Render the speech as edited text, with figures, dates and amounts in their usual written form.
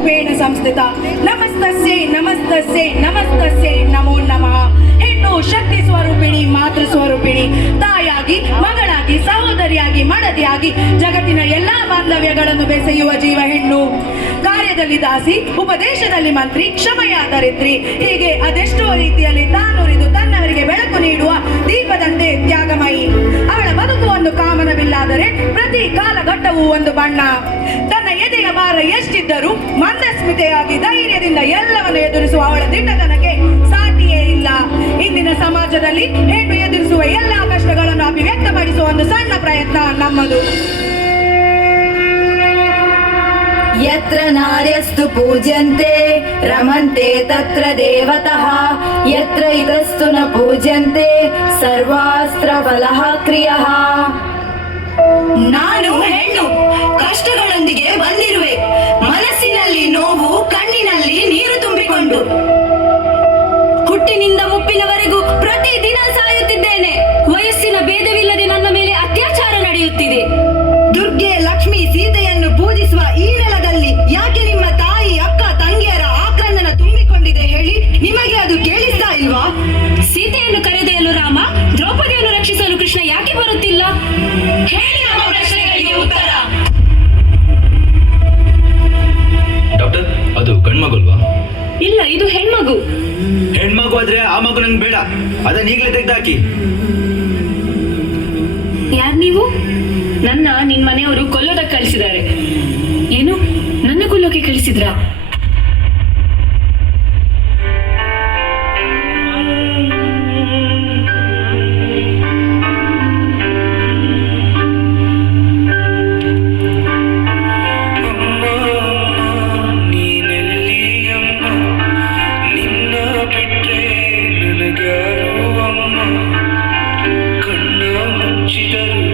ರೂಪೇಣ ಸಂಸ್ಥಿತ. ನಮಸ್ತಸ್ಯೈ ನಮಸ್ತಸ್ಯೈ ನಮಸ್ತಸ್ಯೈ ನಮೋ ನಮಃ. ಹೆಣ್ಣು ಶಕ್ತಿ ಸ್ವರೂಪಿಣಿ, ಮಾತೃ ಸ್ವರೂಪಿಣಿ, ತಾಯಾಗಿ, ಮಗಳಾಗಿ, ಸಹೋದರಿಯಾಗಿ, ಮಡದಿಯಾಗಿ ಜಗತ್ತಿನ ಎಲ್ಲಾ ಬಾಂಧವ್ಯಗಳನ್ನು ಬೆಸೆಯುವ ಜೀವ ಹೆಣ್ಣು. ಕಾರ್ಯದಲ್ಲಿ ದಾಸಿ, ಉಪದೇಶದಲ್ಲಿ ಮಂತ್ರಿ, ಕ್ಷಮೆಯ ಧರಿತ್ರಿ, ಹೀಗೆ ಅದೆಷ್ಟೋ ರೀತಿಯಲ್ಲಿ ತಾನುರಿದು ತನ್ನವರಿಗೆ ಬೆಳಕು ನೀಡುವ ದೀಪದಂತೆ ತ್ಯಾಗಮಯಿ. ಅವಳ ಬದುಕು ಒಂದು ಕಾಮನವಿಲ್ಲಾದರೆ ಪ್ರತಿ ಕಾಲಘಟ್ಟವೂ ಒಂದು ಬಣ್ಣ. ತನ್ನ ಎದೆಯ ಭಾರ ಎಷ್ಟಿದ್ದರೂ ಮಂದಸ್ಮಿತೆಯಾಗಿ ಧೈರ್ಯದಿಂದ ಎಲ್ಲವನ್ನು ಎದುರಿಸುವ ಅವಳ ದಿಟ್ಟತನಕ್ಕೆ ಸಾಟಿಯೇ ಇಲ್ಲ. ಇಂದಿನ ಸಮಾಜದಲ್ಲಿ ಹೆಣ್ಣು ಎದುರಿಸುವ ಎಲ್ಲಾ ಕಷ್ಟಗಳನ್ನು ಅಭಿವ್ಯಕ್ತಪಡಿಸುವ ಒಂದು ಸಣ್ಣ ಪ್ರಯತ್ನ ನಮ್ಮದು. ಯತ್ರ ನಾರ್ಯಸ್ತು ಪೂಜ್ಯಂತೆ ರಮಂತೆ ತತ್ರ ದೇವತಃ, ಯತ್ರ ಇತಸ್ತು ನ ಪೂಜ್ಯಂತೆ ಸರ್ವಾಸ್ತ್ರ ಫಲಃ ಕ್ರಿಯಃ. ನಾನು ಹೆಣ್ಣು, ಕಷ್ಟಗಳೊಂದಿಗೆ ಬಂದಿರುವೆ. ಮನಸ್ಸಿನಲ್ಲಿ ನೋವು, ಕಣ್ಣಿನಲ್ಲಿ ನೀರು ತುಂಬಿಕೊಂಡು ಹುಟ್ಟಿನಿಂದ ಮುಪ್ಪಿನವರೆಗೂ ಪ್ರತಿದಿನ ಸಾಯುತ್ತಿದ್ದೇನೆ. ವಯಸ್ಸಿನ ಭೇದವಿಲ್ಲದೆ ನನ್ನ ಮೇಲೆ ಅತ್ಯಾಚಾರ ನಡೆಯುತ್ತಿದೆ. ದುರ್ಗೆ, ಲಕ್ಷ್ಮಿ, ಸೀತೆಯನ್ನು ಪೂಜಿಸುವ ಈ ನೆಲದಲ್ಲಿ ಯಾಕೆ ನಿಮ್ಮ ತಾಯಿ, ಅಕ್ಕ, ತಂಗಿಯರ ಆಕ್ರಂದನ ತುಂಬಿಕೊಂಡಿದೆ ಹೇಳಿ? ನಿಮಗೆ ಅದು ಕೇಳಿಸ್ತಾ ಇಲ್ವಾ? ಸೀತೆಯನ್ನು ಕರೆದೊಯ್ಯಲು ರಾಮ, ದ್ರೌಪದಿಯನ್ನು ರಕ್ಷಿಸಲು ಕೃಷ್ಣ ಯಾಕೆ ಬರುತ್ತಿಲ್ಲ? ಹೇಳಿ ನಮ್ಮ ಪ್ರಶ್ನೆಗಳಿಗೆ ಉತ್ತರ. ಡಾಕ್ಟರ್, ಅದು ಗಂಡ್ಮಗುಲ್ವಾ? ಇಲ್ಲ, ಇದು ಹೆಣ್ಮಗು. ಹೆಣ್ಮಗು ಆದ್ರೆ ಆ ಮಗು ನಂಗೆ ಬೇಡ, ಅದನ್ನ ಈಗಲೇ ತೆಗ್ದಾಕಿ. ಯಾರು ನೀವು? ನಿನ್ ಮನೆಯವರು ಕೊಲ್ಲೋದಕ್ಕೆ ಕಳಿಸಿದ್ದಾರೆ. ಏನು, ನನ್ನ ಕೊಲ್ಲೋಕೆ ಕಳಿಸಿದ್ರಾ? ಕಣ್ಣ ಮುಚ್ಚಿದರು